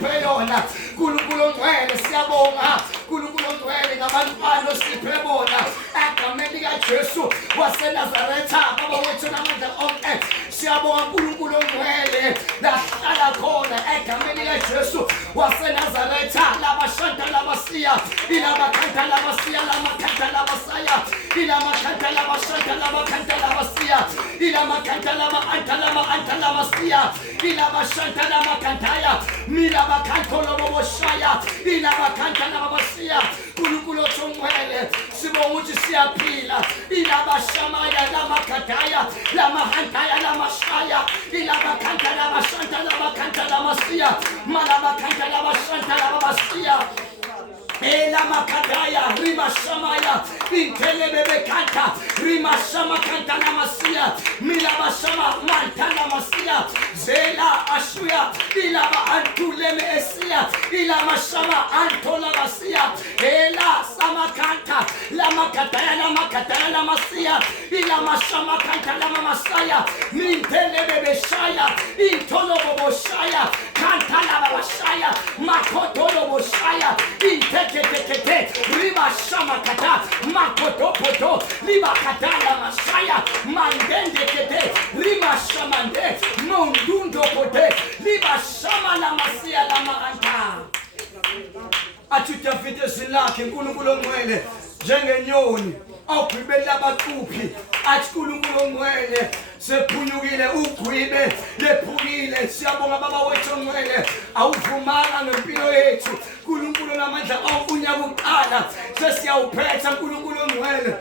osiphe yona. Nkulunkulu ongcwele siyabonga. Nkulunkulu ongcwele ngabantwana osiphe bona. Egameni likaJesu waseNazaretha baba wethu namandla onke. Siyabonga Nkulunkulu ongcwele lahlala khona egameni likaJesu waseNazaretha labashanta labasiya ilabakhanta labasiya lamakhanta labasaya ilamakhanta labashanta labakhanta labasiya ilamakhanta lama-anta labasiya ilabashanta lamakhantaya milabakhanto loboboshaya ilabakhanta labasiya Nkulunkulu ongcwele sibonga ukuthi siyaphila ilabashamaya lamakhataya lamahantaya lamashaya ilabakhanta labashanta labakhanta lamasiya malabakhanta labashanta labasiya Elamakadaya, Rima Shamaya, Intelebebe Kanta, Rima Shama Kanta Namasia, Milaba Shama Mantana Masia, Zela Ashuya, Ilaba Antuleme Esia, Ilama Shama Antola Masia, Ela Samakanta, Lamakataya Lamakataya Lamasia, Ilama Shama Kanta Lamasaya, Mintelebebe Shaya, Intolobo Shaya, Kanta Lamashaya, Makotolo Shaya, Riba Shama Kata, Makoto Poto, Liba Katala Masaya, Mandende Kete, Riba Shamande, Mundundo Pote, Liba Shama la Masia la Maanta. Atutafite silake, Nkulunkulu ongcwele, njengenyoni, awugwibela abaquphi, athi Nkulunkulu ongcwele, sephunyukile ugwibe lephukile. Siyabonga baba wethu ongcwele, awuvumanga ngempilo yethu. Nkulunkulu namandla unyaka uqala sesiyawuphetha Nkulunkulu ongcwele.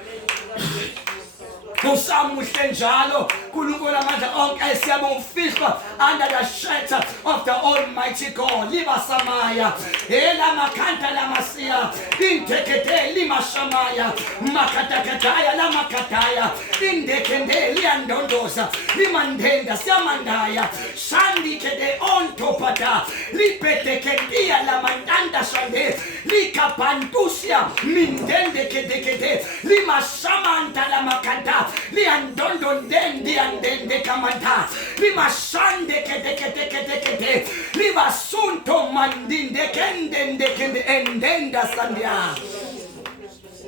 Usamuhle njalo Nkulunkulu amandla onke siyabonga ufihlwa under the shelter of the Almighty God. Liba samaya elamakhanta lamasiya intekete limashamaya makatakataya lamakataya indekende liyandondoza limandenda siyamandaya shandikede ontopata lipetekendia lamandanda shande likapantusia mindende kedekede limashamanta lamakanta liandondo ndendi andende kamanta limashande kede libasunto mandinde kende endenda sandia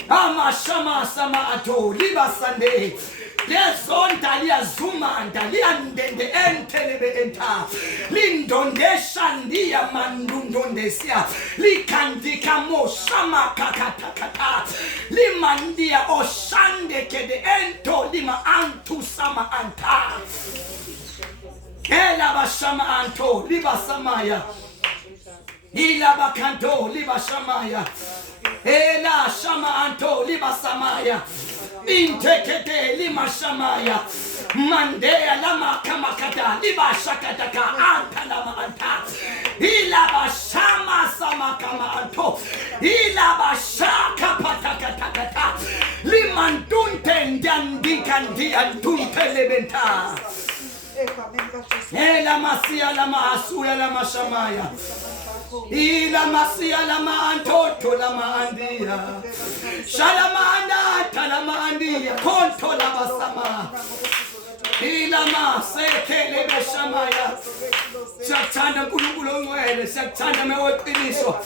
amashama sama ato libasande lezonda liyazumanda liandende entelebe enta lindondeshandia mandundondesia likandika moshama kakatakata limandia oshande kede ento lima antu sama anta ela bashama anto libasamaya ila bakanto libashamaya ela shama anto libasamaya intekete limashamaya mandea lama kamakata libashakataka anta lama anta ila bashama sama kama anto ila bashaka patakata limandunte ndandikandi andunte lebenta ela masia lama asuya lama shamaya ila masia lama antoto lama andia shalama anda talama andia konto lama sama ila masekele beshamaya. Siyakuthanda Nkulunkulu ongcwele, siyakuthanda meweqiniso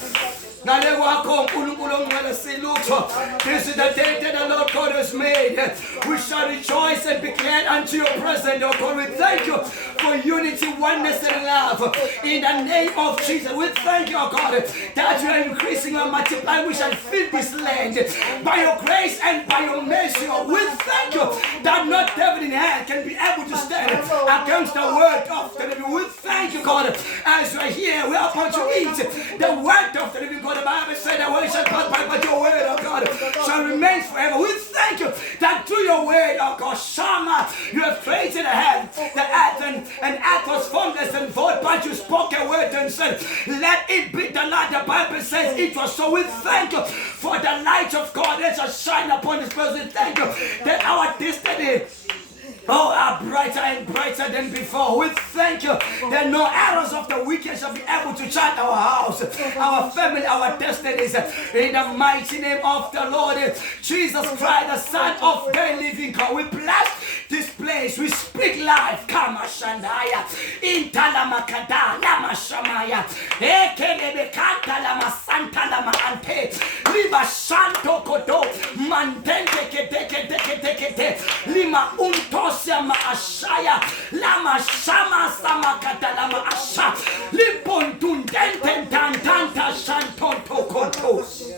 ngale kwakho Nkulunkulu ongcwele silutho. This is the day that the Lord God has made. We shall rejoice and be glad unto your presence, O God. We thank you for unity, oneness, and love. In the name of Jesus, we thank you, O God, that you are increasing and multiplying. We shall fill this land by your grace and by your mercy. We thank you that not devil in hell can be able to stand against the word of the living. We thank you, God, as we are here, we are about to eat the word of the living God. The Bible said that we shall pass by, but your word, oh God, shall remain forever. We thank you that through your word, oh God, Shama, you have created the heaven, the earth, and earth was formless and void, but you spoke a word and said, let it be the light. The Bible says it was so. We thank you for the light of God that shall shine upon this person. Thank you that our destiny Oh, are brighter and brighter than before. We thank you that no arrows of the wicked shall be able to charge our house, our family, our destinies. In the mighty name of the Lord Jesus Christ, the Son of the living God, we bless this place. We speak life. Kama Shandaya. Intalamakada. Lama Shamaya. Ekelebekanta lama Santa lama ante. Lima Shanto Kodo. Mantente kete. Lima Untosia ma Ashaya. Lama Shama Samakata lama Asha. Lipontun denten tantanta Shantonto Kotos.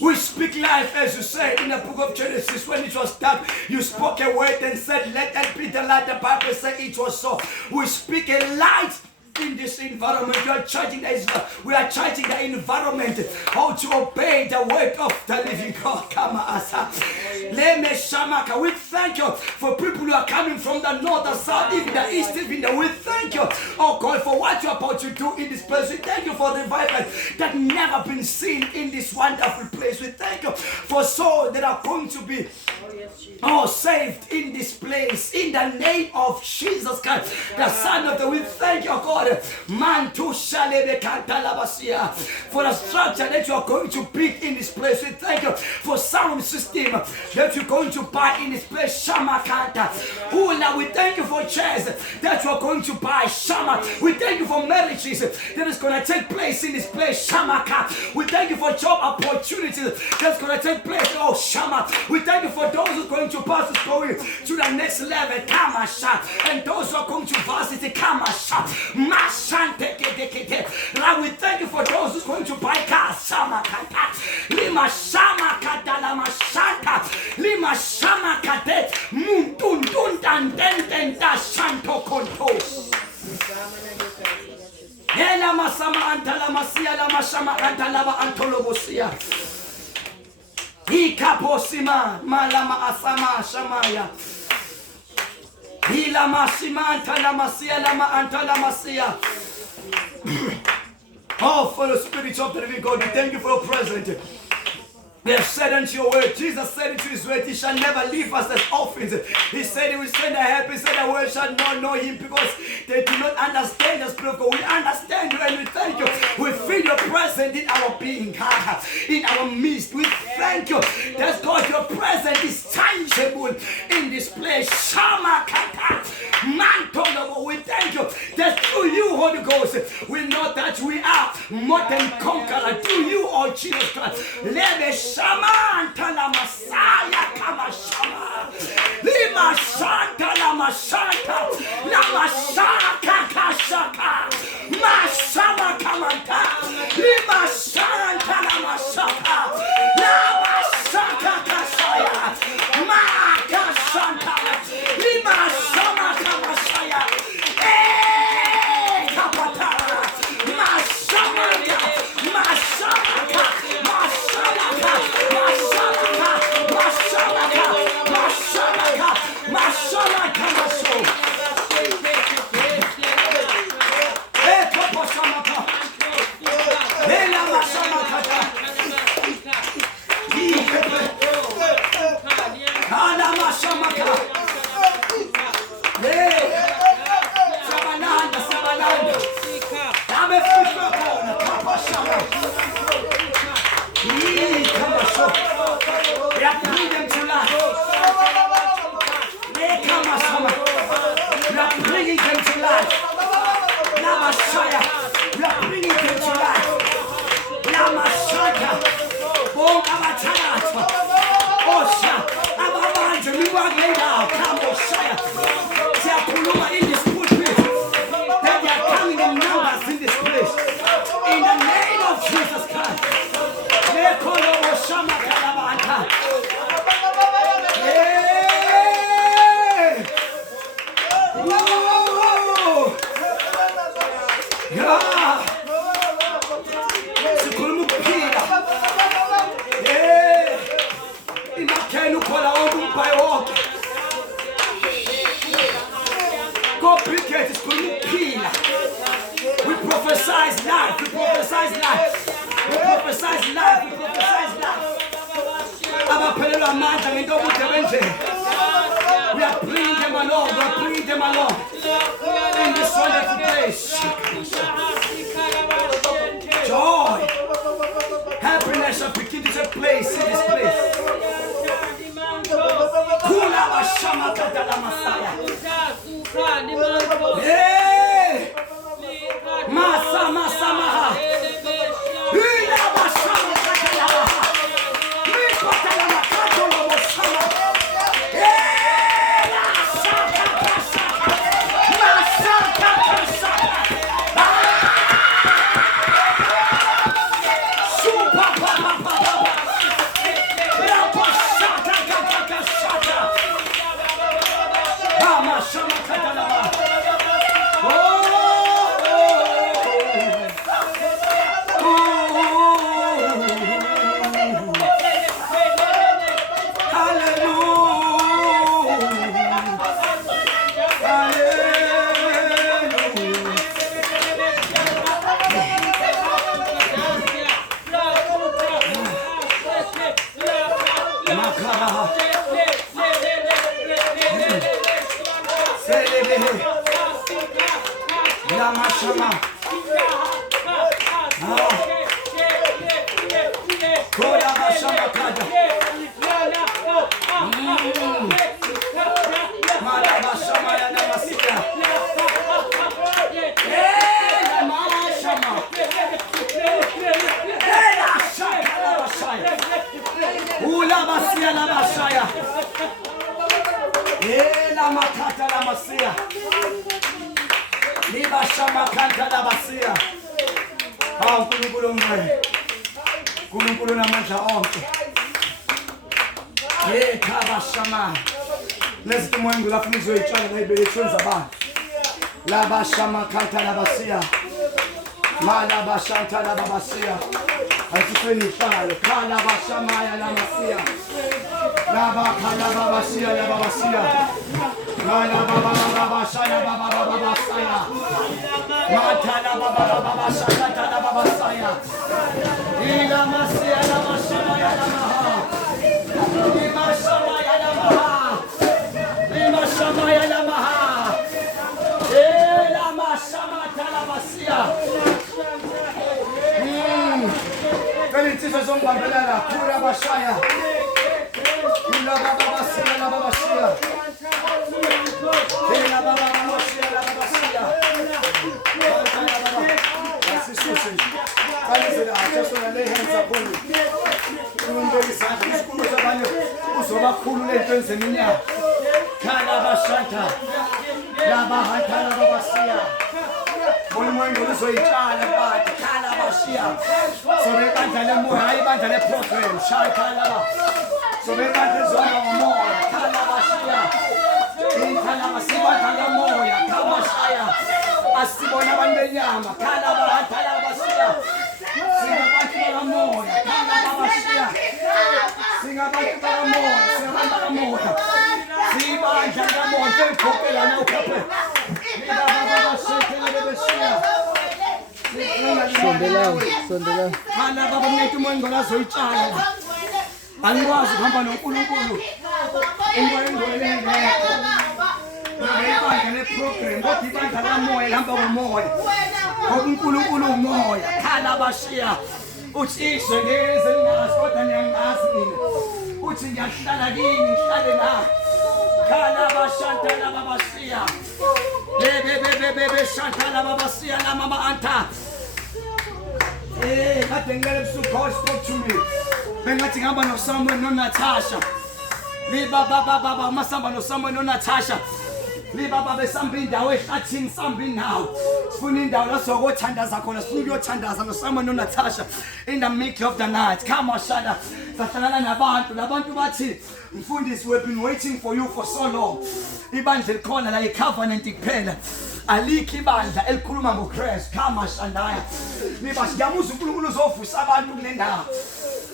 We speak life, as you say in the book of Genesis. When it was dark, you spoke a word and said, let that be the light. The Bible said it was so. We speak a light in this environment. We are charging the environment how to obey the word of the living God. We thank you for people who are coming from the north, the south, even the east, even the we thank you, oh God, for what you're about to do in this place. We thank you for revival that never been seen in this wonderful place. We thank you for souls that are going to be saved in this place, in the name of Jesus Christ, the Son of the. We thank you, God, for the structure that you are going to build in this place. We thank you for sound system that you're going to buy in this place. Shamakanta. We thank you for chairs that you are going to buy. Shama. We thank you for marriages that is going to take place in this place. Shamaka. We thank you for job opportunities that's going to take place. Oh, Shama. We thank you for those who are going to pass this going to the next level. Kamasha. And those who are going to varsity. Kamasha. Mashante. We thank you for those who are going to buy cars. Shamakata. Lima Shamakata. Lama Shanta. Lima Shamakate. Muntun dan da Shanto Kontos. Ela masama antala masia la mashama antala ba antolobosia. Ikaposima malama asama shamaya. Ila mashima antala masia la ma antala masia. Oh, for the Spirit of the living God, we thank you for your presence. They have said unto your word. Jesus said into his word, he shall never leave us as orphans. He said he will send a help. He said the world shall not know him because they do not understand the Spirit of God. We understand you and we thank you. We feel your presence in our being, in our midst. We thank you that God, your presence is tangible in this place. Shamakata. Mantolobo. We thank you that through you, Holy Ghost, we know that we are more than conquerors. Through you, oh Jesus Christ. Shama Tala Masaya Kama Shama Lima Shanta Lama Shanta Lama Shaka Kashaka Mashama Kamanta Lima Shanta Lama Shaka Lama Shaka Kashaya Maka Shanta Lima Shama Kamashaya Kapatara Mashamaka Mashamaka Abaphelelwa amandla ngento okude benje my Lord. God, bring them along in this wonderful place. Joy, happiness shall begin to take place in this place. Kula bashama katala masaya. Hey, masa maha. Ila bashama katala. Mikatala makatala bashama. Hey, la shaka shaka. Masaka shaka. Super papa. Laba shama kanta laba sia, malaba shanta laba basia. Asifeni falo, kalaba shama ya laba sia, laba kalaba basia laba basia, malaba baba shaya baba basia, mata laba baba shaya laba basia. Ila masia laba shama ya laba ha, ila shama ya laba ha, ila shama ya laba ha. Insizwa zongibambelela khula bashaya ila baba basia la baba basia ila baba basia la baba basia asisuse kalizela athesona le hands upon umuntu isandla isikhulu sabanye uzoba khulu lento enzeminyaka khala bashanta la bahathala baba basia Moya uzoyitshala bathi khala bashiya sobe bandla lemoya hayi bandla leprogram shaya khala ba sobe bandla zona ngomoya khala bashiya ikhala basibandla lemoya khala bashaya asibona abantu benyama khala bahathala bashiya singabantu bakamoya khala bashiya singabantu bakamoya sibandla kamoya sempokela na ukhaphe Sondela. Mana baba mnethu Moya azoyitshala. Angikwazi ukuhamba noNkulunkulu. Ingwengwele ngekho. Ibandla leprogram kodwa ibandla kamoya lihamba ngomoya. Ngoba uNkulunkulu umoya. Khala bashiya. Uthi izwe ngeze lingazi kodwa niyangazi mina. Uthi ngiyahlala kini ngihlale nawe. Khala bashanta la babasiya. Bebe shanta la babasiya la mama anta. Kade ngeke busuku God spoke to me. Bengathi ngihamba noSamuel noNatasha. Baba masamba noSamuel noNatasha. Baba besamba indawo ehlathini samba inawo. Sifuna indawo la sokothandaza khona sifuna ukuyothandaza noSamuel noNatasha in the middle of the night. Come on shada. Sahlala nabantu labantu bathi mfundisi we've been waiting for you for so long. Ibandla likhona la icovenant kuphela. Alikho ibandla elikhuluma ngoChrist. Come on shandaya. Libashi ngiyamuza uNkulunkulu uzovusa abantu kule ndawo.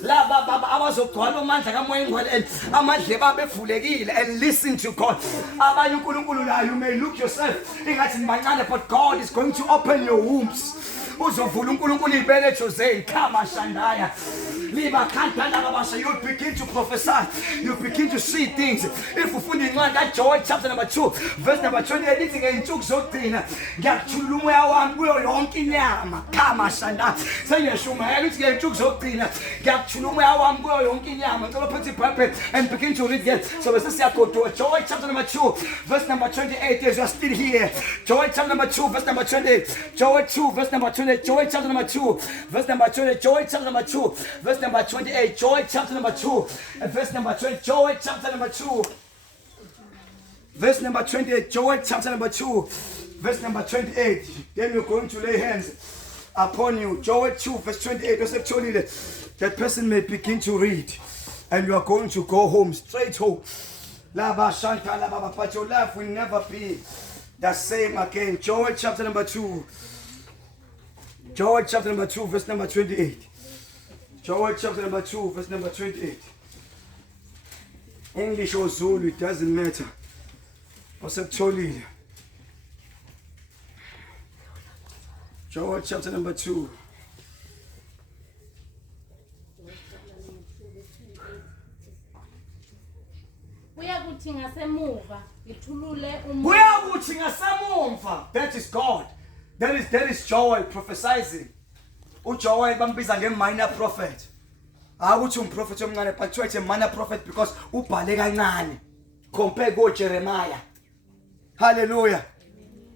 Laba baba abazogcwala amandla kaMoya Ongcwele amandla babevulekile and listen to God. Abanye uNkulunkulu la you may look yourself ingathi nibancane but God is going to open your wombs. uzovula uNkulunkulu ibeletho zenu kama shandaya liba khantana babasha. You begin to prophesy, you begin to see things. If ufunda incwadi kaJoel chapter number 2 verse number 28 ithi ngeinsuku zokugcina ngiyakuthulula umoya wami kuyo yonke inyama kama shandaya. Sengiyashumayela ukuthi ngeinsuku zokugcina ngiyakuthulula umoya wami kuyo yonke inyama. Ngicela put iBhayibheli and begin to read again. So bese siyagodola Joel chapter number 2 verse number 28. As you are still here, Joel chapter number 2 verse number 28. Joel 2 verse number 28. Joel chapter number 2 verse number 28. Joel chapter number 2 verse number 28. Joel chapter number 2 and verse number 20. Joel chapter number 2 verse number 28. Joel chapter number 2 verse number 28. Then you're going to lay hands upon you. Joel 2 verse 28. Joseph told you that person may begin to read, and you are going to go home, straight home. But your life will never be the same again. Joel chapter number 2. Joel chapter number 2 verse number 28. Joel chapter number 2 verse number 28. English or Zulu, it doesn't matter. Joseph Joel chapter number 2. That is God. That is Jowel prophesying. uJowel bambiza nge-minor prophet. Akuthi umprofeti omncane, but kuthiwa a minor prophet because ubhale kancane compared to Jeremiah. Hallelujah.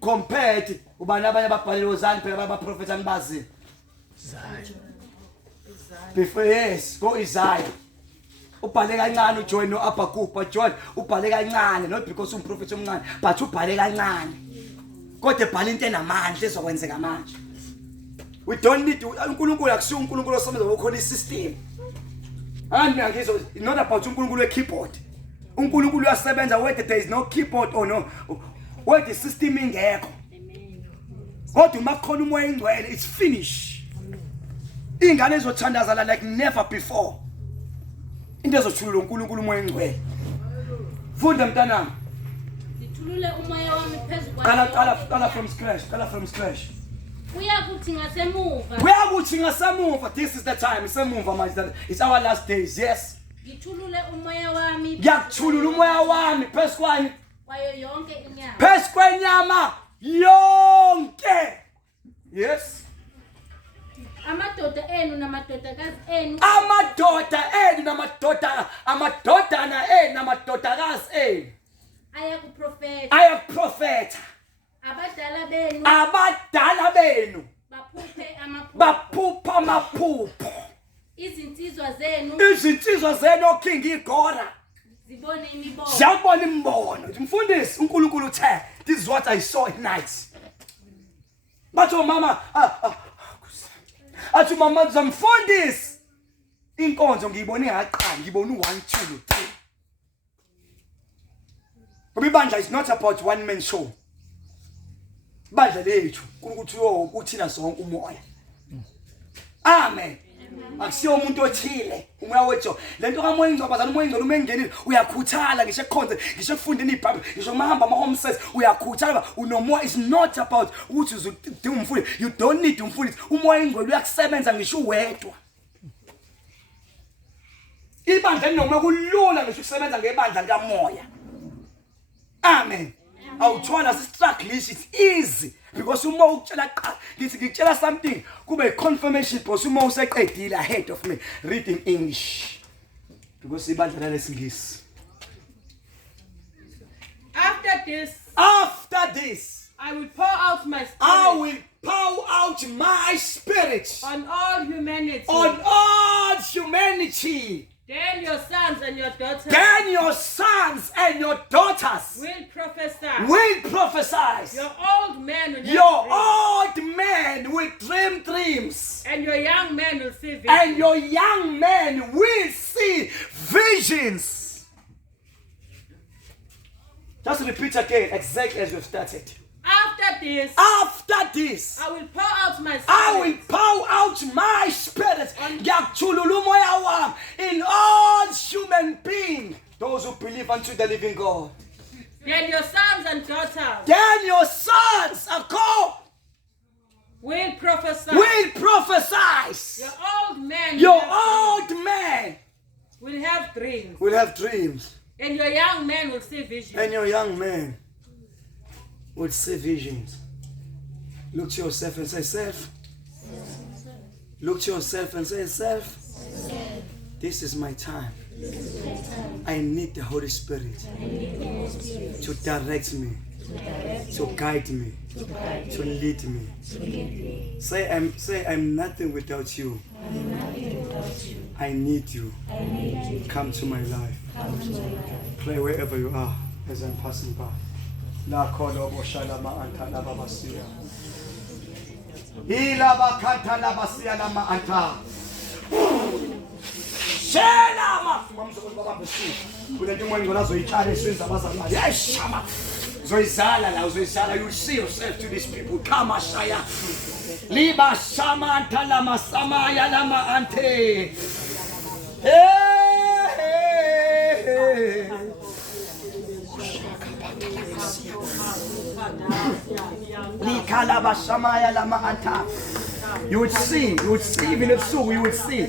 Compared ubani abanye ababhalile ozani phela abaprofeti anibazile. Before yes, go Isaiah. Ubhale kancane uJoel noAbakuk, but Joel ubhale kancane not because umprofeti omncane, but ubhale kancane. Kodwa ebhala into enamandla ezokwenzeka manje. We don't need to uNkulunkulu akusiyo uNkulunkulu osebenza ngokhona isystem. Angizwe not about uNkulunkulu we-keyboard. uNkulunkulu uyasebenza whether there is no keyboard or no, whether the system ingekho. Kodwa uma kukhona umoya ongcwele, it's finished. Ingane ezothandazala like never before. Into ezothulula uNkulunkulu umoya ongcwele. Funda mntanami. Ngithulule umoya wami phezulu Qala from scratch. Uyakuthi ngasemuva. This is the time. Isemuva manje. It's our last days. Yes. Ngithulule umoya wami. Ngiyakuthulula umoya wami phezu kwani? Kwayo yonke inyama. Phezu kwenyama yonke. Yes. Amadoda enu namadodakazi enu. Amadodana enu namadodakazi enu. Ayakuprofeta. Abadala benu. Baphupha amaphupho. Izinsizwa zenu oking igora. Ziyabona imbono. Mfundisi uNkulunkulu uthe, this is what I saw at night. Batho mama athi mama zamfundisi. Inkonzo ngiyibona ingaqala, ngibona u1 2 3. Ibandla is not about one man show. Bandla lethu uNkulunkulu ukuthina sonke umoya. Amen. Akusiyo umuntu othile, umoya wethu. Lento kamoya ingcwabazana umoya ingcwele umengenile uyakhuthala ngisho ekhonze, ngisho ekufundeni iBhayibheli, ngisho mahamba ama-home service uyakhuthala unomoya. Is not about ukuthi uzodinga umfundisi. You don't need umfundisi. Umoya ingcwele uyakusebenza ngisho uwedwa. Ibandla noma kulula ngisho ukusebenza ngebandla likamoya. Amen. Awuthwala struggle, it's easy because uma ukutshela qala lithi ngikutshela something kube confirmation because uma useqedile ahead of me reading English because ibandla lesingisi. After this I will pour out my spirit. I will pour out my spirit On all humanity. Then your sons and your daughters. Will prophesy. Your old men will dream dreams. And your young men will see visions. Just repeat again, exactly as we've started. After this, I will pour out my spirit. In all human beings, those who believe unto the living God. Then your sons and daughters. Then your sons are called. will prophesy. Will prophesy. Your old man. Your old man will have dreams. will have dreams. And your young man will see visions. And your young man will see visions. Look to yourself and say, self. Look to yourself and say, self. This is my time. I need the Holy Spirit to direct me, to guide me, to lead me. Say, I'm nothing without you. I need you. Come to my life. Pray wherever you are as I'm passing by. La kolobo shalama anta la babasia. Ila bakanta la basia la ma anta. Shalama. Mamzo baba besi. Kuna jumwe ngola zoyichale swenza bazalwane. Yeshama. Zoyizala la zoyizala. You see yourself to these people. Kama shaya. Liba shama anta la masama ya la ma ante. You would see even if so, you would see.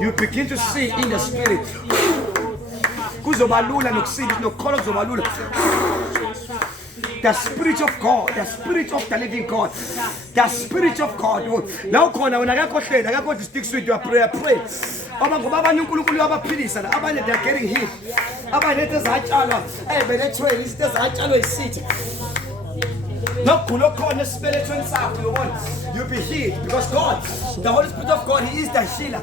You begin to see in the spirit. The Spirit of God, the Spirit of the living God, the Spirit of God. Now, when I got to stick with your prayer, pray. They are getting hit. You'll be healed because God, the Holy Spirit of God, He is the healer.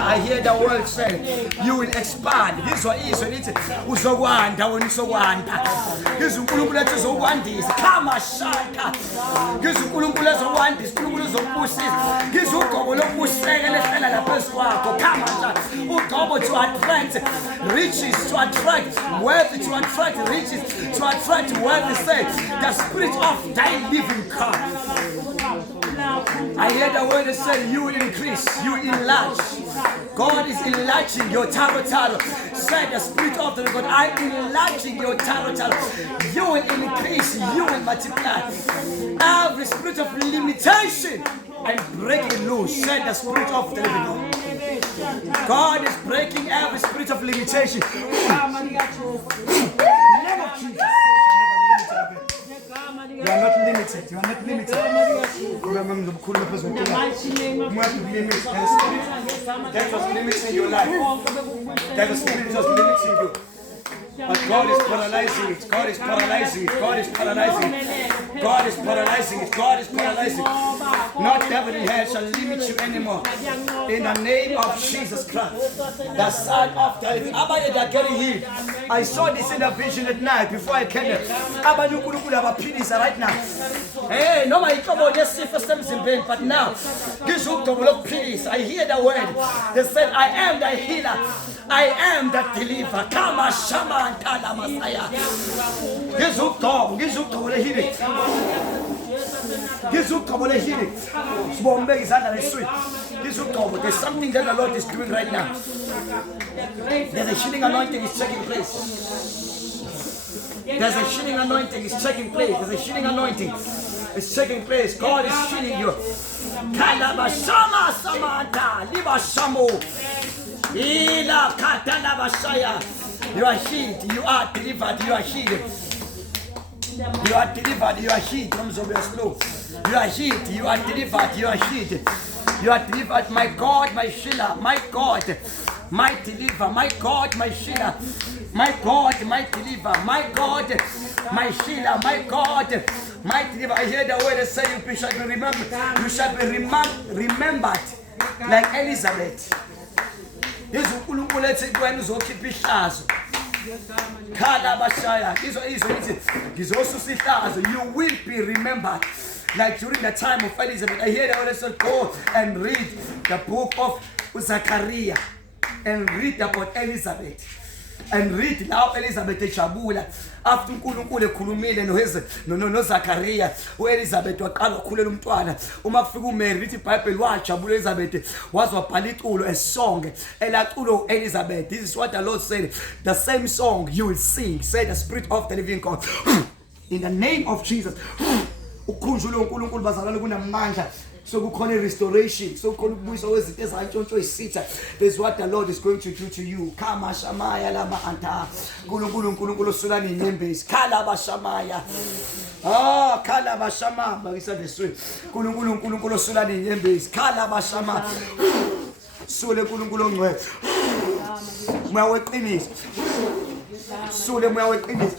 I hear the word say, you will expand. This one is uzogwanda when uzogwanda. This uNkulunkulu ezogwandisa. Kama shaka. This uNkulunkulu ezogwandisa, uNkulunkulu ezobusisa. This ugobo lokubuseka lehlela lapha kwakho. Kama shaka. Ugobo to attract riches, to attract wealth, to attract riches, to attract wealth. Say the Spirit of thy living God. I hear the word that said, you will increase, you will enlarge. God is enlarging your territory. Say the Spirit of the God, I am enlarging your territory. You will increase, you will multiply. Every spirit of limitation, I'm breaking loose. Say the Spirit of the living God. God is breaking every spirit of limitation. You are not limited. You are not limited. That was limiting your life. That was limiting you. But God is paralyzing it. God is paralyzing it. God is paralyzing it. God is paralyzing it. God is paralyzing it. Not devil in hell shall limit you anymore. In the name of Jesus Christ, the Son of the living. Abba, they are getting healed. I saw this in a vision at night before I came here. Abba, you could have a penis right now. Hey, no, my trouble just see for some pain, but now this hook of look penis. I hear the word. They said, I am the healer. I am the deliverer. Kama shama antala masaya. This hook of healing. This hook of healing. Bombay is under the street. This hook of there's something that the Lord is doing right now. There's a healing anointing is taking place. There's a healing anointing is taking place. There's a healing anointing is taking place. God is healing you. Kalabashama samanta libashamo. Ila katalabashaya. You are healed. You are delivered. You are healed. You are delivered. You are healed. You are healed. You are delivered. You are healed. You are delivered. My God, my healer. My God, my deliverer. My God, my healer. My God, my deliverer. My God, my healer. My God, my deliverer. I hear the word that say you shall be remembered. You shall be remembered like Elizabeth. You will be remembered like during the time of Elizabeth. I hear the word said, go and read the book of Zechariah and read about Elizabeth. and read now Elizabeth ejabula after uNkulunkulu ekhulumile noZakaria uElizabeth waqala ukukhulela umntwana uma kufika uMary lithi iBhayibheli wajabula Elizabeth wazwabhala iculo a song elaculo Elizabeth. This is what the Lord said, the same song you will sing, say the Spirit of the living God. In the name of Jesus. Ukhunjule uNkulunkulu bazalwane kunamandla sokukhona restoration sokukhona ukubuyiswa kwezinto ezantshontsho isitha. That's what the Lord is going to do to you. Kama shamaya lama anta uNkulunkulu osulana inyembezi khala bashamaya khala bashama bakisa leswe uNkulunkulu osulana inyembezi khala bashama sule uNkulunkulu ongcwele moya weqiniso sule moya weqiniso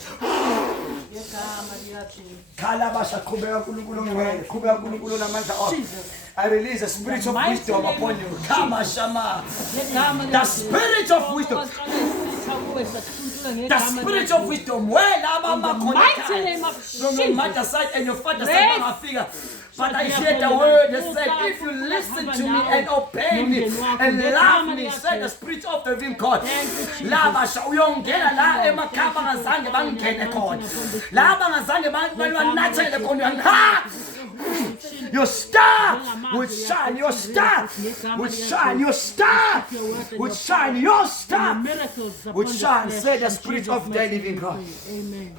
I release a spirit of wisdom upon you. Kama shama. The spirit of wisdom. The spirit of wisdom. Well, no matter side and your father side my figure. But I hear the word that said, if you listen to me and obey me and love me, said the Spirit of the living God. Laba uyongena la emakhaba ngazange bangene khona. Laba ngazange banathele khona. Your star would shine, your star would shine, your star would shine, your star would shine, said the Spirit of the living God. Amen.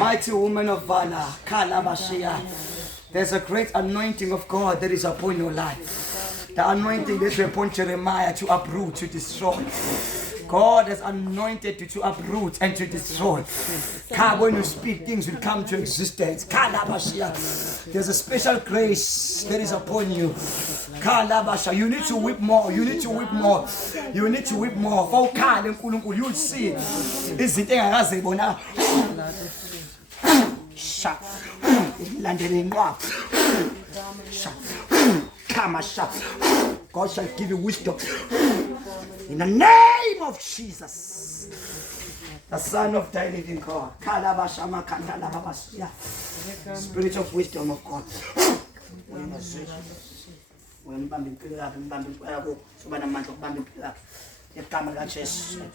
Mighty woman of valor, there's a great anointing of God that is upon your life. The anointing that is upon Jeremiah to uproot, to destroy. God has anointed you to uproot and to destroy. When you speak, things will come to existence. There's a special grace that is upon you. You need to whip more. You need to whip more. You need to whip more. You'll see it. God shall give you wisdom. In the name of Jesus, the Son of the living God. Spirit of wisdom of God.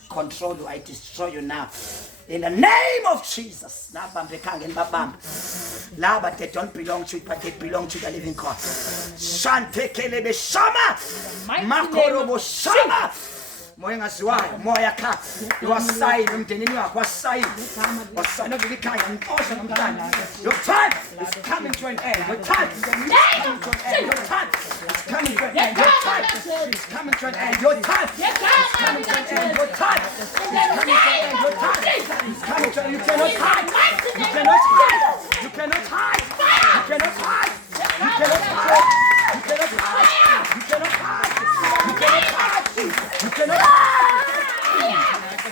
Control you, I destroy you now. In the name of Jesus. They don't belong to it, but they belong to the living God. Shante kelebe shama. Makorobo shama. Moya ngasiwayo, moya ka. Iwasayile umndenini wakho wasayile. Wasayile kulikhaya ngixosha nomntana. Your time is coming to an end. Your time is coming to an end. Your time is coming to an end. Your time is coming to an end. Your time is coming to an end. Your time is coming to an end. Your time is coming to an end. You cannot hide. You cannot hide. You cannot hide. You cannot hide. You cannot hide. You cannot hide. You cannot hide. You cannot hide. You cannot hide. You cannot hide.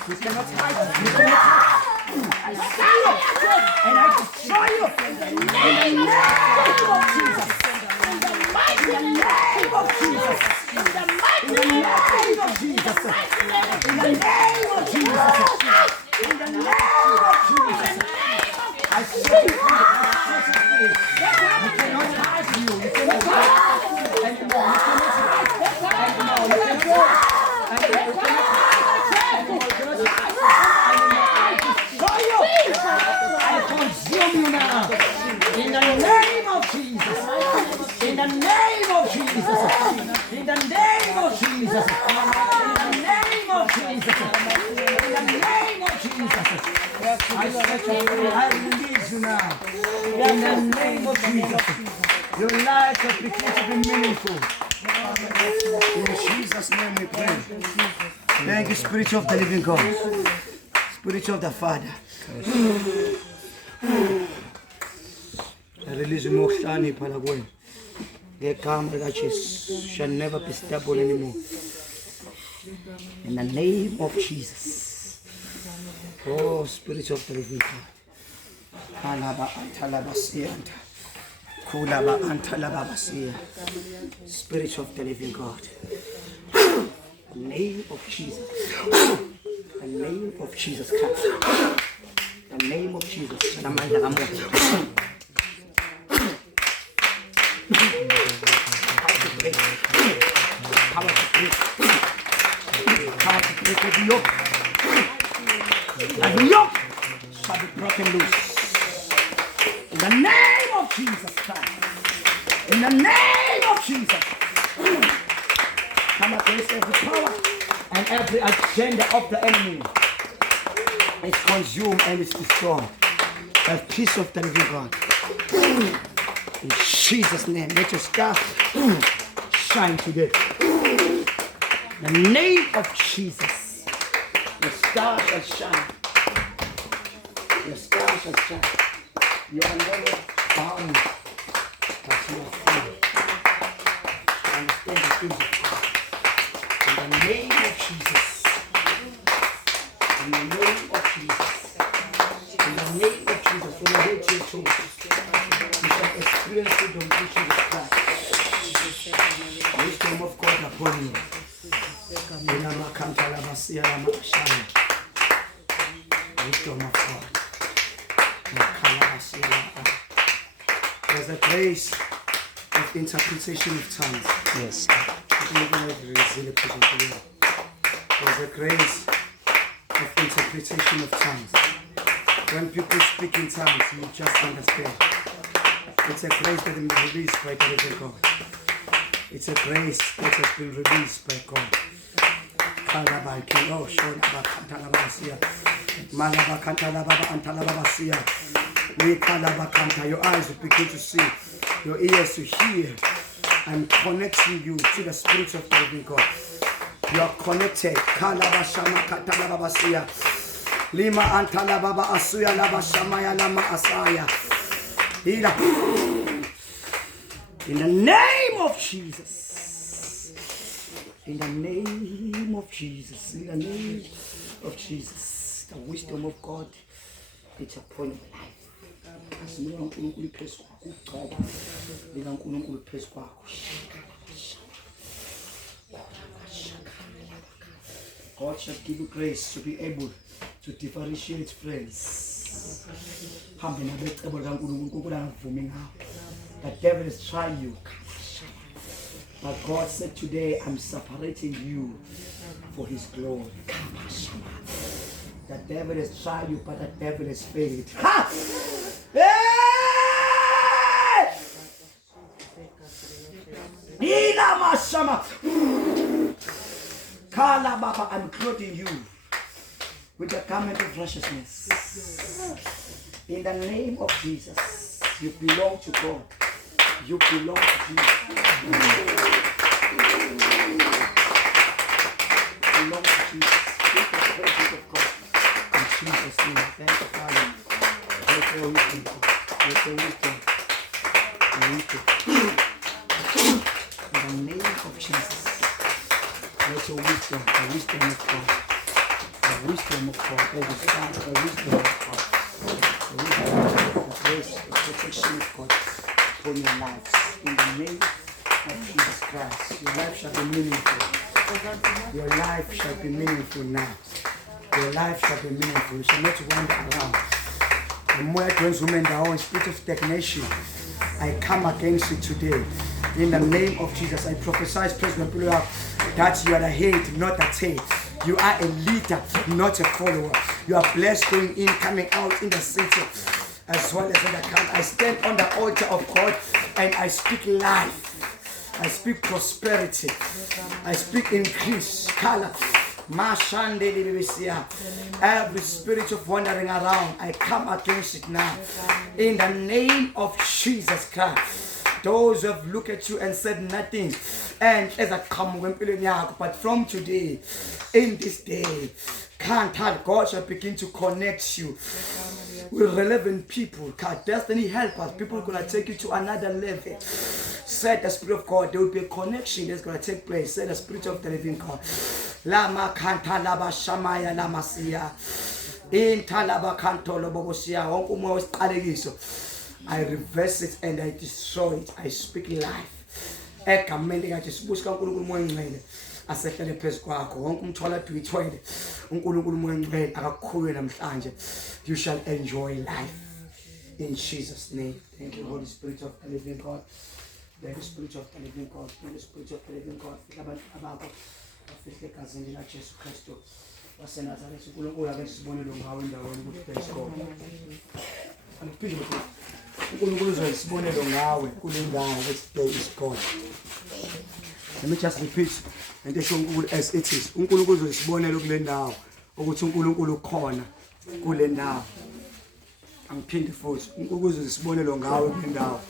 You cannot hide. I see you and I destroy you in the name of Jesus. In the name of Jesus. In the name of Jesus. In the name of Jesus. In the name of Jesus. I see you. You cannot hide you. You cannot hide anymore. You cannot hide anymore. You cannot hide. I consume you now. In the name of Jesus. In the name of Jesus. In the name of Jesus. In the name of Jesus. In the name of Jesus. I release you now. In the name of Jesus. Your life has become to be meaningful. In Jesus' name we pray. Thank you, Spirit of the living God. Spirit of the Father. I release Moshani Palagwen. Their camera shall never be stable anymore. In the name of Jesus. Oh, Spirit of the living God. Spirit of the living God. The name of Jesus. The name of Jesus Christ. The name of Jesus. Power to pray. Power to Power to break every yoke. Every yoke shall be broken loose. In the name of Jesus Christ. In the name of Jesus. Come against every power and every agenda of the enemy. It's consumed and it's destroyed. The peace of the living God. In Jesus' name, let your star shine today. In the name of Jesus, your star shall shine. Your star shall shine. You are never bound, but you are free. Understand the things of God. In the name of Jesus. In the name of Jesus. In the name of Jesus. When I hate your soul, you shall experience freedom through Jesus Christ. The wisdom of God upon you. Wisdom of God. There's a place of interpretation of tongues. Yes. There's a grace of interpretation of tongues. When people speak in tongues, you just understand. It's a grace that has been released by the living God. It's a grace that has been released by God. Your eyes will begin to see, your ears to hear. I'm connecting you to the Spirit of the living God. You are connected. Lima antala baba asuya laba shamaya lama asaya. In the name of Jesus. In the name of Jesus. In the name of Jesus. The wisdom of God, it's upon your life. God shall give you grace to be able to differentiate friends. The devil is trying you. But God said today, I'm separating you for his glory. The devil is trying you, but the devil is failed. Kala Baba, I'm clothing you with the garment of righteousness. In the name of Jesus, you belong to God. You belong to Jesus. You belong to Jesus. Take the presence of God. In Jesus' name, thank you, Father. Let your wisdom. Let your wisdom. In the name of Jesus. Let your wisdom, the wisdom of God, the wisdom of God, the wisdom of God, the wisdom of God, the grace, the protection of God upon your lives. In the name of Jesus Christ, your life shall be meaningful. Your life shall be meaningful now. Your life shall be meaningful. You shall not wander around. The Moya Ongcwele, the own spirit of stagnation, I come against it today. In the name of Jesus, I prophesy, President Puluwa, that you are the head, not the tail. You are a leader, not a follower. You are blessed going in, coming out in the city, as well as in the camp. I stand on the altar of God and I speak life. I speak prosperity. I speak increase. Every spirit of wandering around, I come against it now. In the name of Jesus Christ. Those who have looked at you and said nothing, and as I come, but from today, in this day, God shall begin to connect you with relevant people. God, destiny help us. People are going to take you to another level. Said the Spirit of God, there will be a connection that's going to take place. Said the Spirit of the living God. Lama kanta laba shamaya lama siya. In talaba kanto lobo siya. Onkumo was kalegiso. I reverse it and I destroy it. I speak life. Ekamende ngajisibuska uNkulunkulu Moya Ongcwele asehlele phezu kwakho. Wonke umthwala duithwele uNkulunkulu Moya Ongcwele akakhulwe namhlanje. You shall enjoy life in Jesus' name. Thank you, Holy Spirit of the living God. Thank you, Spirit of the living God. Thank you, Spirit of the living God. Abantu abakho bafihle egazini likaJesu Kristu waseNazaretha. uNkulunkulu ake sibonele ngawo endaweni ukuthi there is God. Angiphinde ukuthi uNkulunkulu uzoyisibonelo ngawe kule ndawo ukuthi there is God. Let me just repeat into esho uNkulunkulu as it is. uNkulunkulu uzoyisibonelo kule ndawo ukuthi uNkulunkulu ukhona kule ndawo. Angiphinde futhi uNkulunkulu uzoyisibonelo ngawe kule ndawo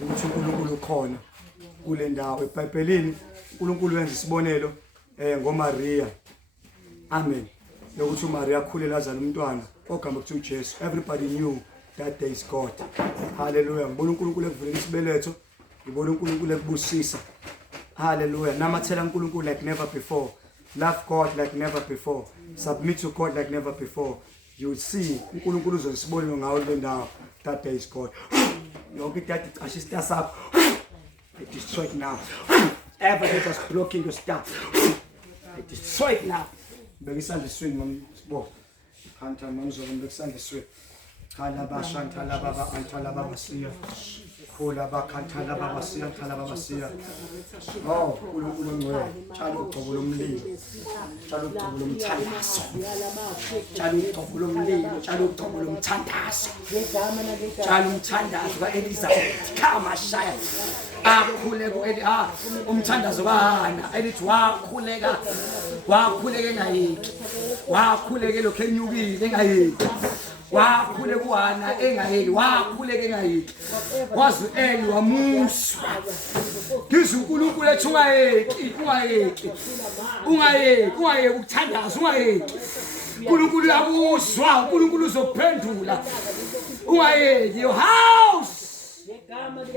ukuthi uNkulunkulu ukhona kule ndawo. eBhayibhelini uNkulunkulu wenza isibonelo ngoMaria. Amen. Lokuthi uMaria akhulela azala umntwana ogama kuthiwa uJesu. Everybody knew that there is God. Hallelujah. Ngibona uNkulunkulu ekuvulela isibeletho, ngibona uNkulunkulu ekubusisa. Hallelujah. Namathela uNkulunkulu like never before. Love God like never before. Submit to God like never before. You will see uNkulunkulu uzosibonela ngawo le ndawo that there is God. Yonke that icashista sakho I destroy it now. Everything that's blocking your stuff, I destroy it now. Bekisanda swing ngombo. Khanta Mzobe bekisanda swing. Khala bashanta la baba antala baba siya. Khola bakhantala baba siya khala baba siya. Oh, uNkulunkulu ongcwele. Tshala ugcobo lomlilo. Tshala ugcobo lomthandazo. Tshala ugcobo lomlilo, tshala ugcobo lomthandazo. Tshala umthandazo kaElizabeth. Kama shaya. Akhuleka umthandazo kaHana elithi wakhuleka engayeki. Wakhuleka lokho enyukile engayeki. Wakhuleka uHana engayeki. Wakhuleka engayeki. Wazi Eli wamuswa. Ngizwe uNkulunkulu ethi ungayeki ukuthandaza ungayeki. uNkulunkulu uyabuzwa, uNkulunkulu uzophendula. Ungayeki your house.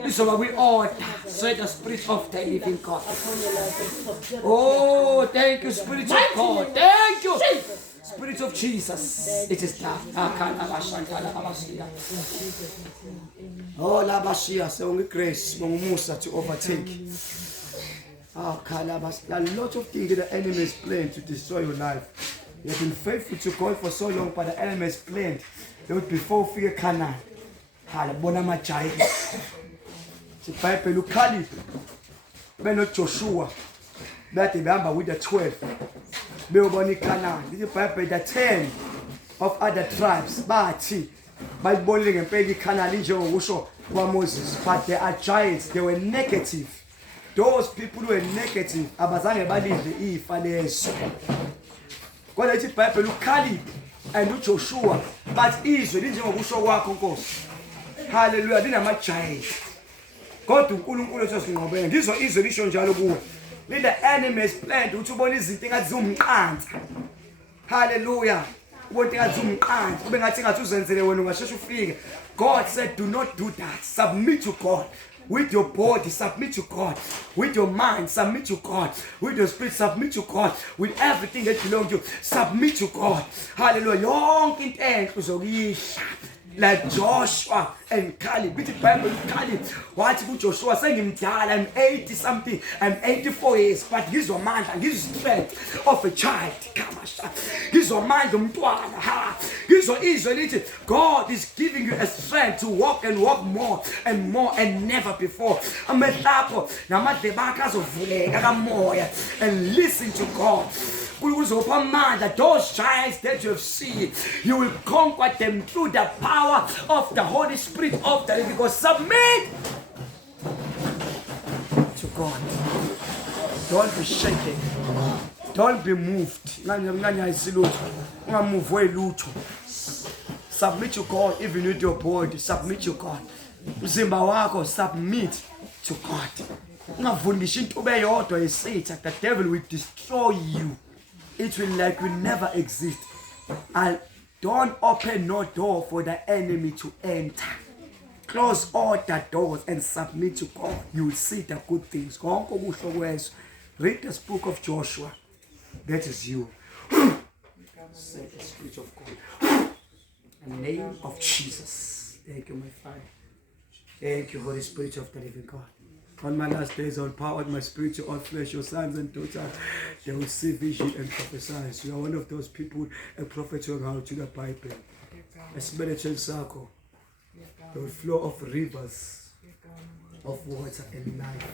This is what we order. Say the Spirit of the living God. Oh, thank you, Spirit of God. Thank you, Spirit of Jesus. It is done. Oh, Labashia, so only grace, Musa to overtake. Oh, Kalabas. There are a lot of things that the enemy is playing to destroy your life. You have been faithful to God for so long, but the enemy is playing. They would be four-figure Canaan. Bona majai. The Bible look Caleb. Beno Joshua. That they remember with the 12. Beoboni Canaan. The Bible the 10 of other tribes. Bati. By bowling and paying Canaan Legion Wusho wa Moses. But they are giants. They were negative. Those people who were negative. Abazange bali the ifales. God the Bible look Caleb and Joshua. But Israel didn't know Wusho wa Konkos. Hallelujah. Dina majai. God uNkulunkulu esosinqobela. Ngizwa izwe lisho njalo kuwe. The enemy is planned ukuthi ubone izinto engathi zumqanza. Hallelujah. Ubone engathi zumqanza. Ube ngathi engathi uzenzele wena ungasheshe ufike. God said do not do that. Submit to God. With your body, submit to God. With your mind, submit to God. With your spirit, submit to God. With everything that belongs to you, submit to God. Hallelujah. Yonke into enhle uzokuyisha. Like Joshua and Caleb. Bithi Bible Caleb wathi kuJoshua sengimdala, I'm 80 something, I'm 84 years, but ngizwa amandla, ngizwa strength of a child. Kamasha. Ngizwa amandla umntwana. Ha. Ngizwa izwe lithi God is giving you a strength to walk and walk more and never before. Amehlapho namadlebe akhe azovuleka kamoya and listen to God. Those giants that you have seen, you will conquer them through the power of the Holy Spirit of the living God. Submit to God. Don't be shaken. Don't be moved. Submit to God even with your body. Submit to God. Submit to God. The devil will destroy you. It will never exist. And don't open no door for the enemy to enter. Close all the doors and submit to God. You will see the good things. Read this book of Joshua. That is you. Say the Spirit of God. In the name of Jesus. Thank you, my Father. Thank you, Holy Spirit of the living God. On my last days, I'll pour out my spirit to all flesh, your sons and daughters. They will see vision and prophesy. You are one of those people, a prophet to how to the Bible. A spiritual circle. There will flow of rivers of water and life.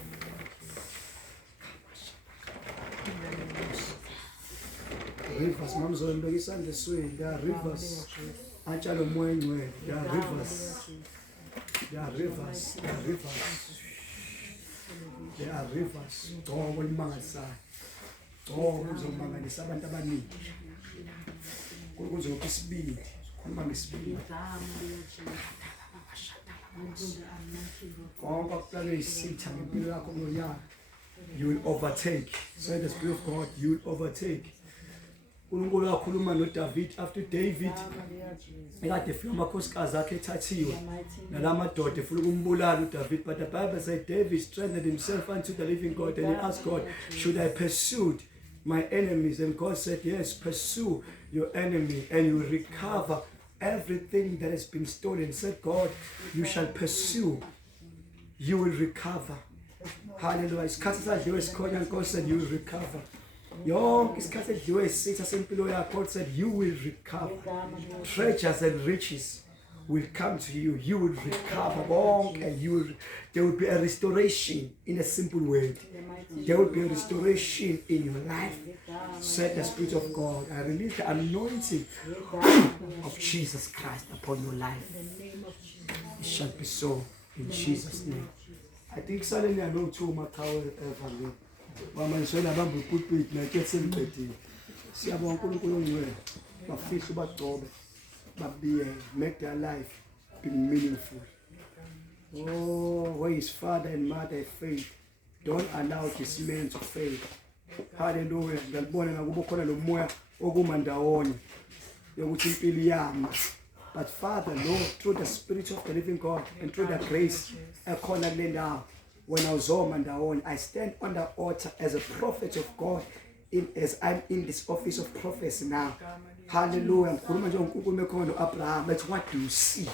Rivers, Mzobe mbeka isandla esweni. There are rivers. Atshalo Moya Ongcwele. There are rivers. There are rivers. There are rivers. There are rivers. Gcobo limangalisayo. Gcobo uzomangalisa abantu abaningi. Kuzopha isibindi. Khuluma ngesibindi. Konke okuqale isitha ngempilo yakho ngonyaka. You will overtake. Say the Spirit of God, you will overtake. uNkulunkulu wakhuluma noDavid after David ekade efika amakhosikazi akhe ethathiwe nalamadoda efuna ukumbulala uDavid, but the Bible said David strengthened himself unto the living God and he asked God, should I pursue my enemies? And God said, yes, pursue your enemy and you will recover everything that has been stolen. Said God, you shall pursue, you will recover. Hallelujah. God said you will recover. God said you will recover. Treasures and riches will come to you. You will recover. And there will be a restoration in a simple word. There will be a restoration in your life. Said the Spirit of God. I release the anointing of Jesus Christ upon your life. It shall be so in Jesus' name. I think suddenly I know too much power ever. Mama ngiswela bamba upulpit na ke semqedile. Siyabonga uNkulunkulu ongcwele. Bafisa ubagcobe. Babiye, make their life be meaningful. Oh, where his father and mother faith. Don't allow this man to fail. Hallelujah. Ngiyabona nakubo khona lo moya okuma ndawonye. Yokuthi impilo yami. But Father, Lord, through the Spirit of the living God and through the grace ekhona kule ndawo. When I was home and down, I stand on the altar as a prophet of God, as I'm in this office of prophecy now. Hallelujah. Abraham, but what do you see?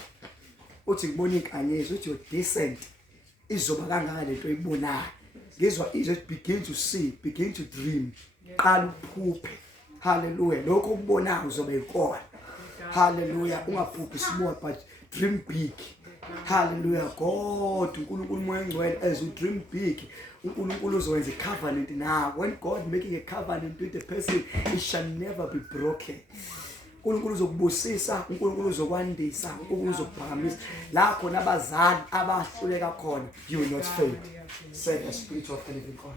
What you you're decent. Guess what? You just begin to see, begin to dream. Hallelujah. Hallelujah. Small, but dream big. Hallelujah. God, uNkulunkulu Moya Ongcwele, as you dream big, uNkulunkulu uzowenza a covenant now. When God making a covenant with a person, it shall never be broken. uNkulunkulu uzokubusisa, uNkulunkulu uzokwandisa, uNkulunkulu uzokuphakamisa. La khona abazali abahluleka khona, you will not fail. Say the Spirit of the living God.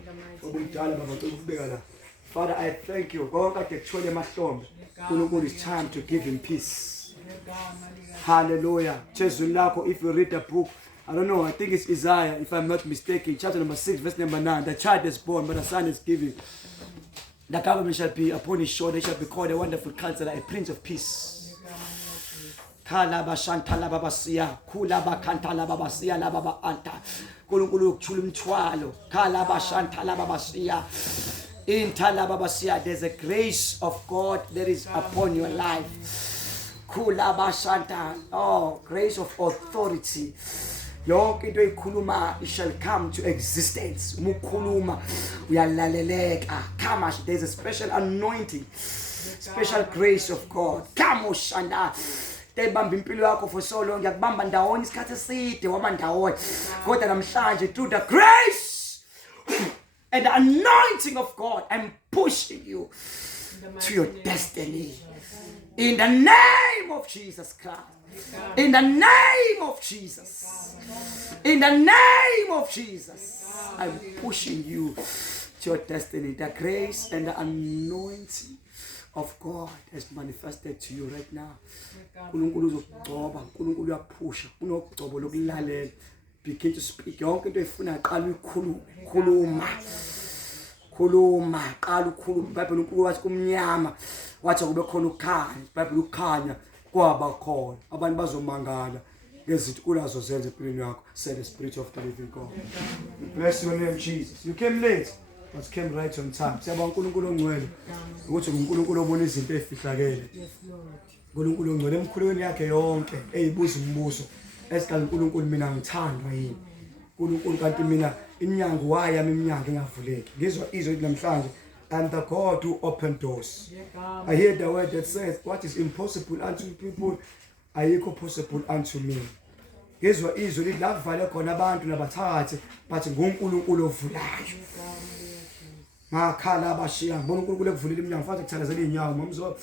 Father, I thank you. God, it's time to give him peace. Hallelujah. If you read the book, I don't know, I think it's Isaiah, if I'm not mistaken, chapter number 6, verse number 9. The child is born, but the son is given. The government shall be upon his shoulder, shall be called a wonderful counselor, a prince of peace. Kalaba shantala babasia, kulaba kantala babasia, la baba anta. Kulungulu chulumchwalo, kalaba shantala babasia. In Talababasia, there's a grace of God that is upon your life. Kulabashanta, oh, grace of authority. It shall come to existence. Mukuluma, we are laleleka. Kamash, there's a special anointing, special grace of God. Kamoshanda. Tebamba impilo yakho for so long, yakubamba ndawonye isikhathi eside wama ndawonye. Kodwa namhlanje through the grace and the anointing of God, I'm pushing you to your destiny. In the name of Jesus Christ. In the name of Jesus. In the name of Jesus. I'm pushing you to your destiny. The grace and the anointing of God has manifested to you right now. Begin to speak. Khuluma, qala ukhuluma. Bible uNkulunkulu wathi kumnyama wathi kube khona ukukhanya. Bible ukukhanya kwaba khona. Abantu bazomangala ngezinto ulazo zenze empilweni yakho. Say the Spirit of the living God. Bless your name, Jesus. You came late, but came right on time. Siyabonga uNkulunkulu ongcwele ukuthi uNkulunkulu obona izinto ezifihlakele. uNkulunkulu ongcwele emkhulweni yakhe yonke eyibuza imibuzo esikhala uNkulunkulu mina ngithandwa yini. uNkulunkulu kanti mina iminyango wayami iminyango engavuleki. Ngizwa izwi namhlanje, and the God who opened doors. I hear the word that says what is impossible unto people ayikho possible unto me. ngizwa izwi lithi la kuvale khona abantu nabathakathi bathi nguNkulunkulu ovulayo. Ngakhala abashiya ngibona uNkulunkulu ekuvulela iminyango mfana kuthakazela inyawo mamzo.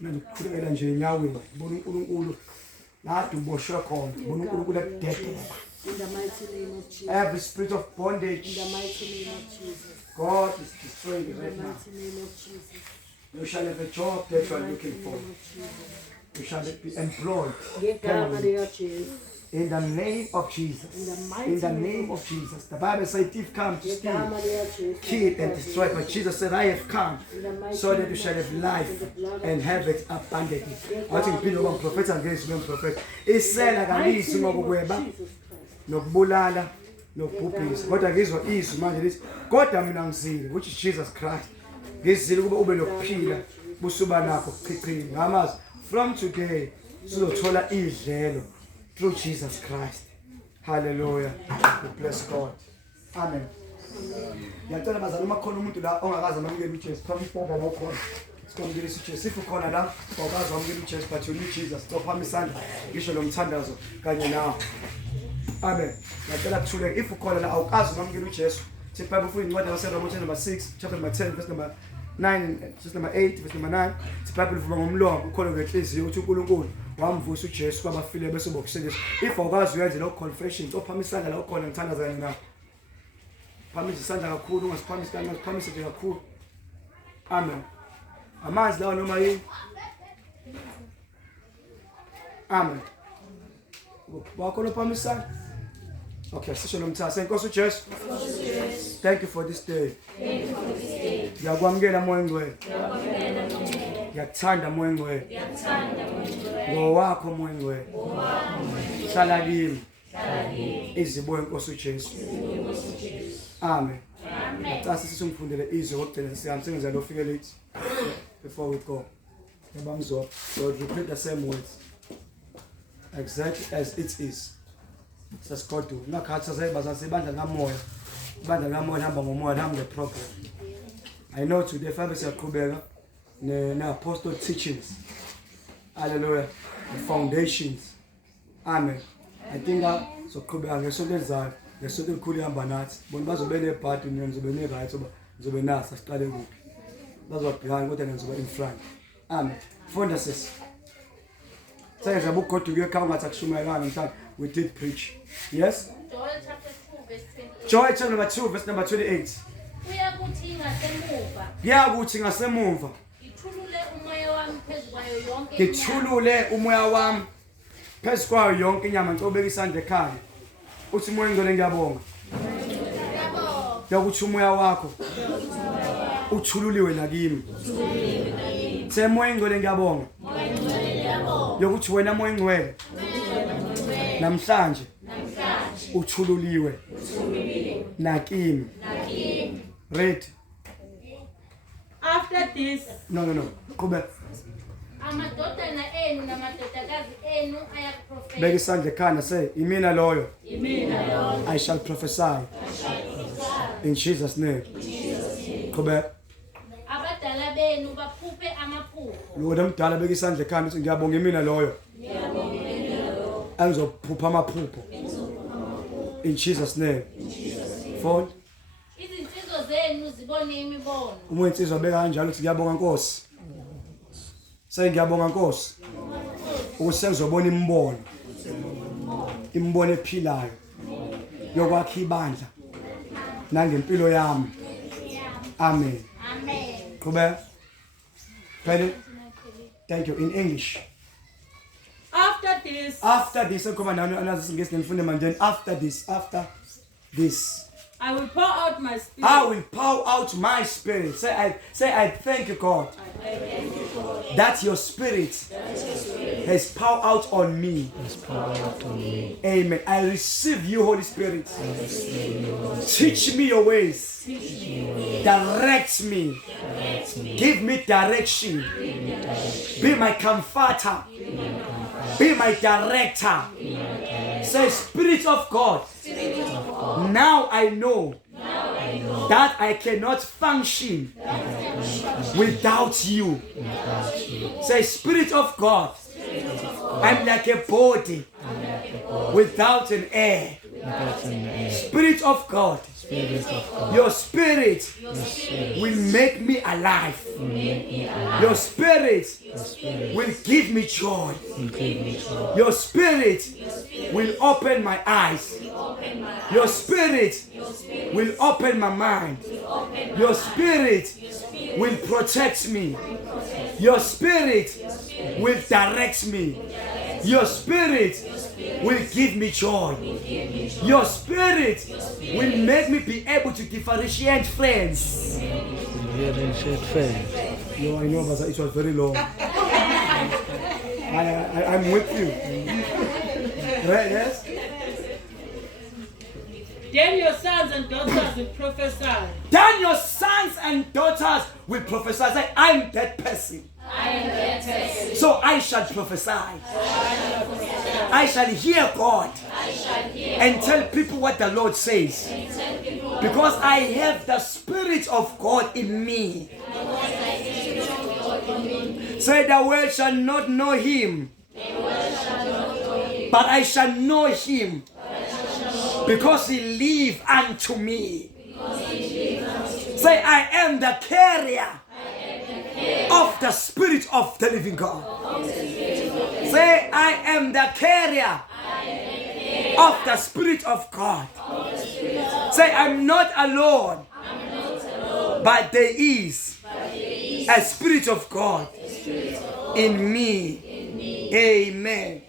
Mina ngikhulekela nje enyaweni ngibona uNkulunkulu la duboshwe khona ngibona uNkulunkulu ekudedela. In the mighty name of Jesus. Every spirit of bondage, In the mighty name of Jesus. God is destroying it In right the now. mighty name of Jesus. You shall have a job that you are looking for. You shall be employed permanently. In the name of Jesus. In the name of Jesus. The Bible says, thief come to steal, kill, and destroy. But Jesus said, I have come so that you shall have life and have it abundantly. I think people are prophets against them prophets. It's said like a lease nokubulala nokubhubhisa kodwa ngizwa izwi manje lithi kodwa mina ngizile which is Jesus Christ ngizile kuba ube nokuphila busuba nakho chichini ngamazi from today sizothola idlelo through Jesus Christ. Hallelujah. We bless God. Amen. Ngiyacela bazali uma khona umuntu la ongakazi amamukela uJesu phambi la ukhona sikhomukela uJesu if ukhona la awukazi amukela uJesu but you need Jesus phama isandla ngisho nomthandazo kanye nawe. Amen. Ngiyacela kuthuleke if ukhona la awukazi amamukela uJesu the Bible full incwadi yaseRoma chapter number 6 chapter number 10 verse number 9 verse number 8 verse number 9 the Bible ivuma ngomlomo ukhona ngenhliziyo ukuthi uNkulunkulu wamvusa uJesu kwabafile bese bokusebenza if awukazi uyenze lo confession ophama isandla la ukhona ngithandaza kanye nawe phamisa isandla kakhulu ungasiphamisi kancane usiphamise nje kakhulu. Amen. Amanzi lawo noma yini. Amen. Wakho lo phamisa isandla. Okay, sisho nomthasa inkosi uJesu. Thank you for this day. Ngiyakwamukela Moya Ongcwele. Ngiyakuthanda Moya Ongcwele. Ngowakho Moya Ongcwele. Hlala kimi. Izibuye inkosi uJesu. Amen. Ngicela sisungifundele izwi okugcina sihambe sengenza lo fike late before we go. Mzobe. So repeat the same words exactly as it is. Says God do. Ngakhatha sayibazasa ibandla kaMoya. Ibandla kaMoya hamba ngomoya hamba ngeprogram. I know today family siyaqhubeka ne apostle teachings. Hallelujah. The foundations. Amen. I think soqhubeka ngesonto ezayo. Ngesonto elikhulu ihamba nathi. Bona bazobe nebhadi nizobe ne right oba nizobe nasa siqale kuphi. Bazobhekana kodwa nizobe in front. Amen. Funda sis. Sayeza bugodu kuyekhaya ungathi akushumayelana mhlawumbe we did preach. Yes? Jowel chapter 2 verse 28. Joel chapter number 2 verse number 28. Uyakuthi ngasemuva. Kuyakuthi ngasemuva. Ngithulule umoya wami phezu kwayo yonke. Ngithulule umoya wami phezu kwayo yonke inyama ngicobeka isandla ekhaya. Uthi Moya Ongcwele ngiyabonga. Yakuthi umoya wakho uthululiwe nakimi. Se Moya Ongcwele ngiyabonga. Yokuthi wena Moya Ongcwele namhlanje uthululiwe nakimi. Read. After this, No. Qhubeka. Amadodana enu namadodakazi enu ayakuprofeta. Beka isandla ekhanda say imina loyo. Imina loyo. I shall prophesy. In Jesus name. Qhubeka. Abadala benu baphuphe amaphupho. Lo mdala beka isandla ekhanda uthi ngiyabonga imina loyo. Angizophupha amaphupho. In Jesus name. Phone. Izinsizwa zenu zibone imibono. Uma insizwa beka kanjalo uthi ngiyabonga Nkosi. Say ngiyabonga Nkosi. Ukuthi ngizobona imbono. Imbono ephilayo. Yokwakha ibandla. Nangempilo yami. Amen. Amen. Qhubeka. Ready? Thank you. In English. after this, after this, I will pour out my spirit. I will pour out my spirit. Say I thank you, God, that your spirit has poured out on me. Amen. I receive you, Holy Spirit. Teach me your ways. Direct me. Give me direction. Be my comforter. Be my director. Say, Spirit of God. Now I know that I cannot function without you. Say, Spirit of God. I'm like a body without an air. Spirit of God, your spirit will make me alive. Your spirit will give me joy. Your spirit will open my eyes. Your spirit will open my mind. Your spirit will protect me. Your spirit will direct me. Your spirit will give me joy. Your spirit will make me be able to differentiate friends. No, I know, but it was very long. I'm with you. Right, yes? Then your sons and daughters will prophesy. Then your sons and daughters will prophesy. Say, I'm that person. I am that person. So I shall prophesy. I shall hear God and tell people what the Lord says. Because I have the Spirit of God in me. Say, the world shall not know him, but I shall know him. Because he live unto me. Say, I am the carrier of the Spirit of the living God. Say, I am the carrier of the Spirit of God. Say, I'm not alone, but there is a Spirit of God in me. Amen.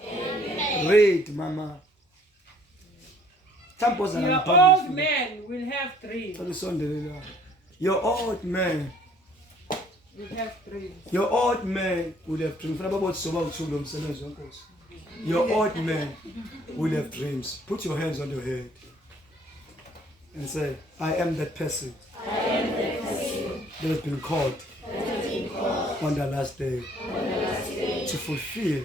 Read, Mama. Your old man will have dreams. Your old man. Will have dreams. Your old man will have dreams. Your old man will have dreams. Put your hands on your head and say, I am that person that has been called on the last day to fulfill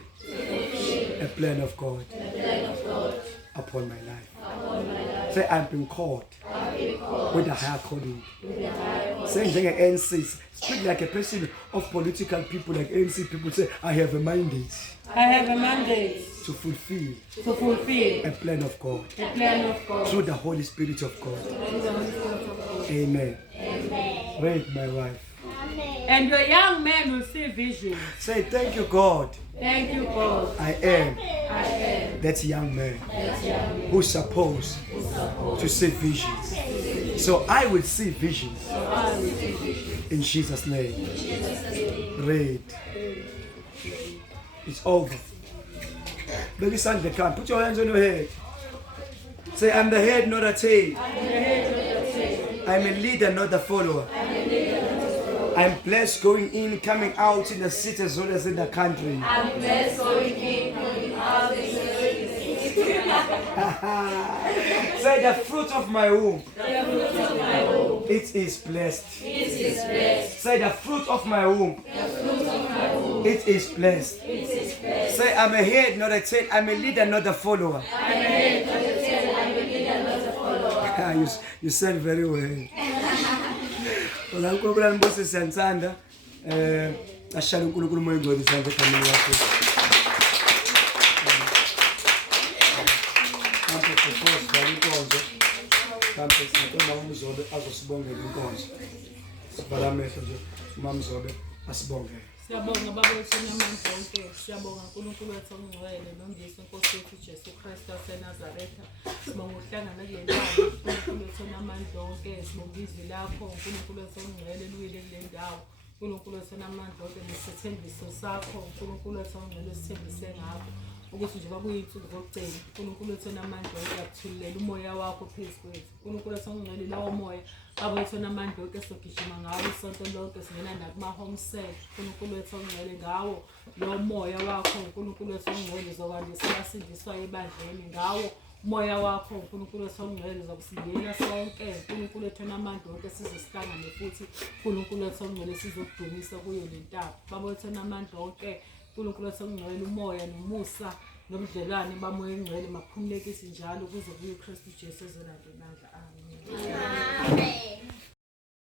a plan of God upon my life. Say, I've been called with a higher calling. Saying ANC, speak like a person of political people, like ANC people say, I have a mandate. I have a mandate To fulfill a plan of God. plan of God. Through the Holy Spirit of God. Amen. Read, my wife. And your young man will see visions. Say, thank you, God. Thank you, God. I am that young man who's supposed to see visions. So I will see visions in Jesus' name. Read. It's over. Baby son, they come. Put your hands on your head. Say, I'm the head, not a tail. I'm a leader, not a follower. I'm blessed going in, coming out in the city as well as in the country. I'm blessed going in, coming out in the Say, the fruit of my womb. It is blessed. Say, the fruit of my womb. It is blessed. Say, I'm a head, not a tail. I'm a leader, not a follower. You said very well. Unankulunkulu mbusi siyansanda ashala uNkulunkulu Moya Ongcwele isandla egameni lakho. Kambe kufosi balinkonzo. Kambe sicela uMzobe azosibongela inkonzo. Sibhala amehlo nje uMzobe asibongele. Siyabonga baba wethu namandla onke. Siyabonga uNkulunkulu wethu ongcwele nomndisi Nkosi yethu Jesu Kristu waseNazaretha. Sibonga ukuhlangana kule ndawo. uNkulunkulu wethu namandla onke. Sibonga izwi lakho uNkulunkulu wethu ongcwele liwile kule ndawo. uNkulunkulu wethu namandla onke nesithembiso sakho uNkulunkulu wethu ongcwele sithembise ngakho. Ukuthi nje bakuyinsuku zokugcina uNkulunkulu wethu namandla onke akuthululela umoya wakho phezu kwethu. uNkulunkulu wethu ongcwele lawo moya baba wethu namandla onke sogijima ngawo isonto lonke singena nakuma home set. uNkulunkulu wethu ongcwele ngawo lo moya wakho uNkulunkulu wethu ongcwele zokwandisa abasindiswayo ebandleni ngawo moya wakho uNkulunkulu wethu ongcwele zokusingena sonke. uNkulunkulu wethu namandla onke sizosihlangane futhi uNkulunkulu wethu ongcwele sizokudumisa kuyo le ntaba baba wethu namandla onke. uNkulunkulu wethu ongcwele umoya nomusa nobudlelwane bamoya ongcwele makuphumulekise njalo kuze kuye uKristu Jesu ezolanda amandla. Amen.